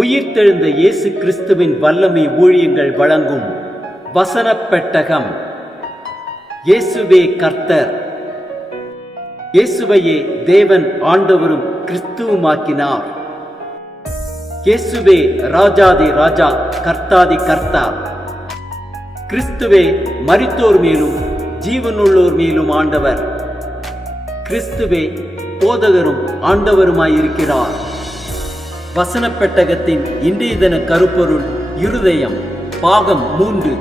உயிர்த்தெழுந்த இயேசு கிறிஸ்துவின் வல்லமை ஊழியங்கள் வழங்கும் வசனப் பெட்டகம். இயேசுவே கர்த்தர். இயேசுவையே தேவன் ஆண்டவரும் கிறிஸ்துவுமாக்கினார். இயேசுவே ராஜாதி ராஜா, கர்த்தாதி கர்த்தா. கிறிஸ்துவே மரித்தோர் மேலும் ஜீவனுள்ளோர் மேலும் ஆண்டவர். கிறிஸ்துவே போதகரும் ஆண்டவருமாயிருக்கிறார். வசனப் பெட்டகத்தின் இன்றைய தின கருப்பொருள் இருதயம். பாகம் 3.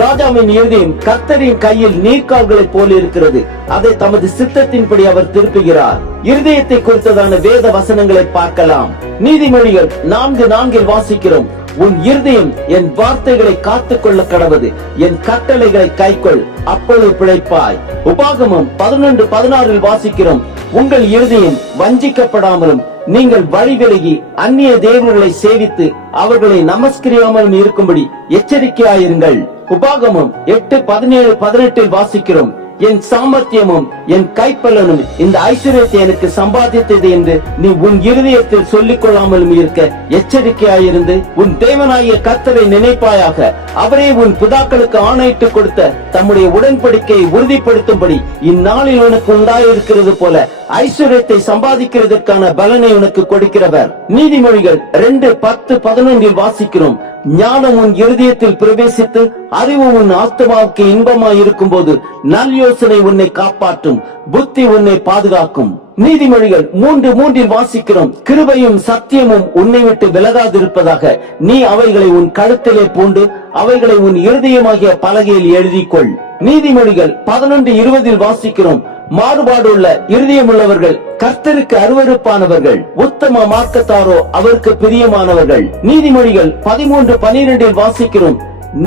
ராஜாவின் இருதயம் கர்த்தரின் கையில் நீர்க்கால்களைப் போல இருக்கிறது. அதை தமது சித்தத்தின்படி அவர் திருப்புகிறார். இருதயத்தை குறித்ததான வேத வசனங்களை பார்க்கலாம். நீதிமொழிகள் 4:4 வாசிக்கிறோம், உன் இருதயம் என் வார்த்தைகளை காத்துக்கொள்ள கடவது, என் கட்டளைகளை கைக்கொள், அப்பொழுது பிழைப்பாய். உபாகமம் 11:16 வாசிக்கிறோம், உங்கள் இருதயம் வஞ்சிக்கப்படாமலும் நீங்கள் வழி விலகி அந்நிய தேவர்களை சேவித்து அவர்களை நமஸ்கரியாமலும் இருக்கும்படி எச்சரிக்கையாயிருங்கள். உபாகமம் 8:17-18 வாசிக்கிறோம், என் சாமர்த்தியமும் என் கைப்பலனும் இந்த ஐஸ்வர்யத்தை எனக்கு சம்பாதித்தது என்று நீ உன் இருதயத்தில் சொல்லிக் கொள்ளாமலும் இருக்க எச்சரிக்கையாயிருந்து உன் தேவனாகிய கர்த்தரை நினைப்பாயாக. அவரே உன் பிதாக்களுக்கு ஆணையிட்டு கொடுத்த தம்முடைய உடன்படிக்கையை உறுதிப்படுத்தும்படி இந்நாளில் உனக்கு உண்டாயிருக்கிறது போல ஐஸ்வர்யத்தை சம்பாதிக்கிறதுக்கான பலனை உனக்கு கொடுக்கிறவர். நீதிமொழிகள் 2:10-11 வாசிக்கிறோம், ஞானம் உன் இருதயத்தில் பிரவேசித்து அறிவு உன் ஆத்மாவுக்கு இன்பமாய் இருக்கும் போது நல் யோசனை உன்னை காப்பாற்றும், புத்தி உன்னை பாதுகாக்கும். நீதிமொழிகள் 3:3 வாசிக்கிறோம், கிருபையும் சத்தியமும் உன்னை விட்டு விலகாதிருப்பதாக. நீ அவைகளை உன் கழுத்திலே பூண்டு அவைகளை உன் இருதயமாகிய பலகையில் எழுதிக்கொள். நீதிமொழிகள் 11:20 வாசிக்கிறோம், மாறுபாடுள்ள இருதயமுள்ளவர்கள் கர்த்தருக்கு அருவருப்பானவர்கள், உத்தம மார்க்கத்தாரோ அவருக்கு பிரியமானவர்கள். நீதிமொழிகள் 13:12 வாசிக்கிறோம்,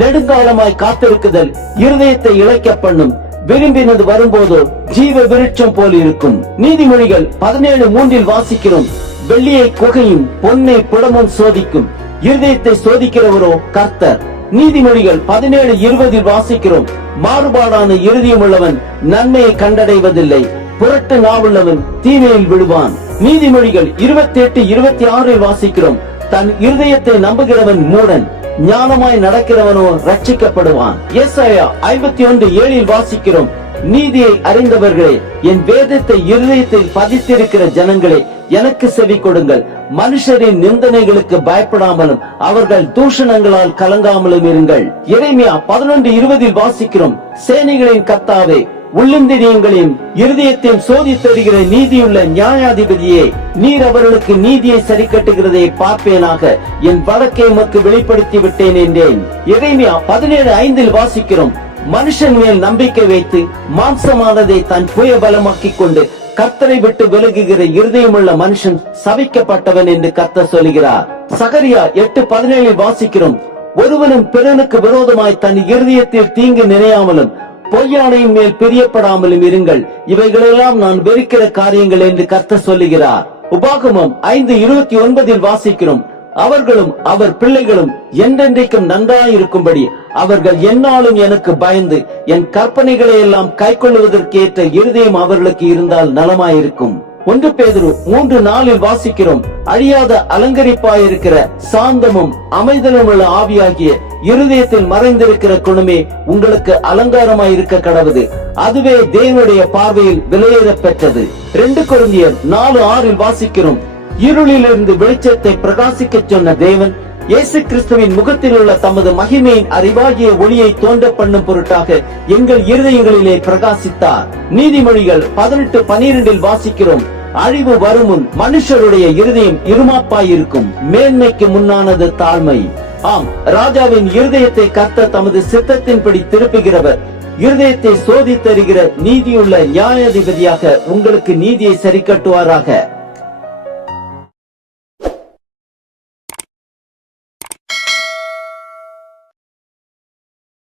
நெடுங்காலமாய் காத்திருக்குதல் இருதயத்தை இளைக்க பண்ணும், விரும்பினது வரும்போதோ ஜீவ விருட்சம் போல் இருக்கும். நீதிமொழிகள் 17:3 வாசிக்கிறோம், வெள்ளியை குகையும் பொன்னை புடமும் சோதிக்கும், இருதயத்தை சோதிக்கிறவரோ கர்த்தர். நீதிமொழிகள் 17:20 வாசிக்கிறோம், மாறுபாடான இருதயம் உள்ளவன் நன்மையை கண்டடைவதில்லை, புரட்டு நாவுள்ளவன் தீமையில் விழுவான். நீதிமொழிகள் 28:26 வாசிக்கிறோம், தன் இருதயத்தை நம்புகிறவன் மூடன், ஞானமாய் நடக்கிறவனோ ரட்சிக்கப்படுவான். ஏசாயா 51:7 வாசிக்கிறோம், நீதியை அறிந்தவர்களே, என் வேதத்தை இருதயத்தில் பதித்திருக்கிற ஜனங்களே, எனக்கு செவி கொடுங்கள். மனுஷரின் நிந்தனைகளுக்கு பயப்படாமலும் அவர்கள் தூஷணங்களால் கலங்காமலும் இருங்கள். எரேமியா 11:20 வாசிக்கிறோம், சேனைகளின் கர்த்தாவே, உள்ளிந்திரியங்களையும் இருதயத்தையும் சோதித்தருகிற நீதியுள்ள நியாயாதிபதியே, நீர் அவர்களுக்கு நீதியை சரி கட்டுகிறதை பார்ப்பேனாக, என் வழக்கை உமக்கு வெளிப்படுத்தி விட்டேன் என்றேன். எரேமியா 17:5 வாசிக்கிறோம், மனுஷன் மேல் நம்பிக்கை வைத்து மாம்சமானதை தன் புய பலமாக்கிக் கொண்டு கர்த்தரை விட்டு விலகுகிற இருதயமுள்ள மனுஷன் சபிக்கப்பட்டவன் என்று கர்த்தர் சொல்கிறார். சகரியா 8:17 வாசிக்கிறோம், ஒருவனும் பிறனுக்கு விரோதமாய் தன் இருதயத்தில் தீங்கு நினையாமலும் பொய்யானையின் மேல் பிரியப்படாமலும் இருங்கள், இவைகளெல்லாம் நான் வெறுக்கிற காரியங்கள் என்று கர்த்தர் சொல்லுகிறார். உபாகமம் 5:29 வாசிக்கிறோம், அவர்களும் அவர் பிள்ளைகளும் என்றென்றைக்கும் நன்றாயிருக்கும்படி அவர்கள் எந்நாளும் எனக்கு பயந்து என் கற்பனைகளை எல்லாம் கைக்கொள்வதற்கேற்ற இருதயம் அவர்களுக்கு இருந்தால் நலமாயிருக்கும். 1 பேதுரு 3:4 வாசிக்கிறோம், அழியாத அலங்கரிப்பாயிருக்கிற சாந்தமும் அமைதலும் உள்ள ஆவியாகிய இருதயத்தில் மறைந்திருக்கிற குணமே உங்களுக்கு அலங்காரமாயிருக்க கடவுது, அதுவே தேவனுடைய பார்வையில் விலையேற பெற்றது. 2 கொரிந்தியர் 4:6 வாசிக்கிறோம், இருளிலிருந்து வெளிச்சத்தை பிரகாசிக்க சொன்ன தேவன் இயேசு கிறிஸ்துவின் முகத்தில் உள்ள தமது மகிமையின் அறிவாகிய ஒளியை தோன்ற பண்ணும் பொருட்டாக எங்கள் இருதயங்களிலே பிரகாசித்தார். நீதிமொழிகள் 18:12 வாசிக்கிறோம், அழிவு வருமுன் மனுஷருடைய இருதயம் இருமாப்பாயிருக்கும், மேன்மைக்கு முன்னானது தாழ்மை. ஆம், ராஜாவின் இருதயத்தை கர்த்தர் தமது சித்தத்தின்படி திருப்புகிறவர். இருதயத்தை சோதித்தருகிற நீதியுள்ள நியாயாதிபதியாக உங்களுக்கு நீதியை சரி கட்டுவாராக.